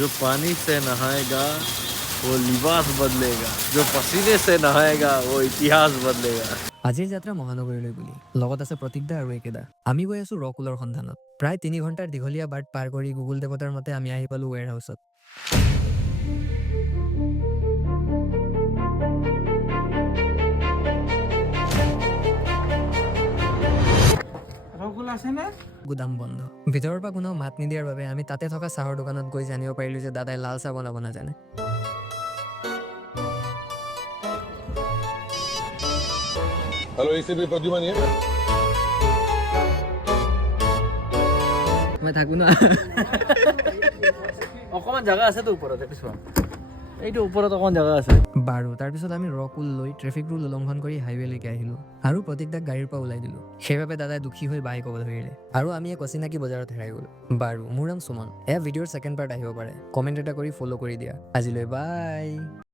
जो पानी से नहाएगा वो लिबास बदलेगा, जो पसीने से नहाएगा वो इतिहास बदलेगा। আজিৰ যাত্ৰা মহানগৰীলৈ বুলি লগত আছে প্ৰতীকদা আৰু একেদা। আমি গৈ আছো ৰকুলৰ সন্ধানত। প্ৰায় ৩ ঘণ্টাৰ দীঘলীয়া বাট পাৰ কৰি গুগল দেৱতাৰ মতে আমি আহি পালো ৱেৰ হাউচত। গুদাম বন্ধ। ভিতৰৰ পৰা কোনেও মাত নিদিয়াৰ বাবে আমি তাতে থকা চাহৰ দোকানত গৈ জানিব পাৰিলো যে দাদাই লাল চাহ বনাব নাজানে। Hello ACP Pradyuman here. মই থাকো না। অকমান জায়গা আছে তো ওপৰত, এইটো চোৱা, এইটো ওপৰত অকমান জায়গা আছে। বাৰু তাৰপিছত আমি ৰকুল লৈ ট্ৰেফিক ৰুল উলংঘন কৰি হাইৱেলৈকে আহিলো আৰু প্ৰতীকদাক গাড়ীৰ পৰা ওলাই দিলো। সেইবাবে দাদাই দুখী হৈ বাই ক'ব ধৰিলে আৰু আমি এক অচিনাকি বজাৰত হেৰাই গলো। বাৰু মোৰ নাম সুমন। এয়া ভিডিঅ'ৰ ছেকেণ্ড পাৰ্ট আহিব পাৰে। কমেণ্ট এটা কৰি ফ'ল' কৰি দিয়া। আজিলৈ বাই।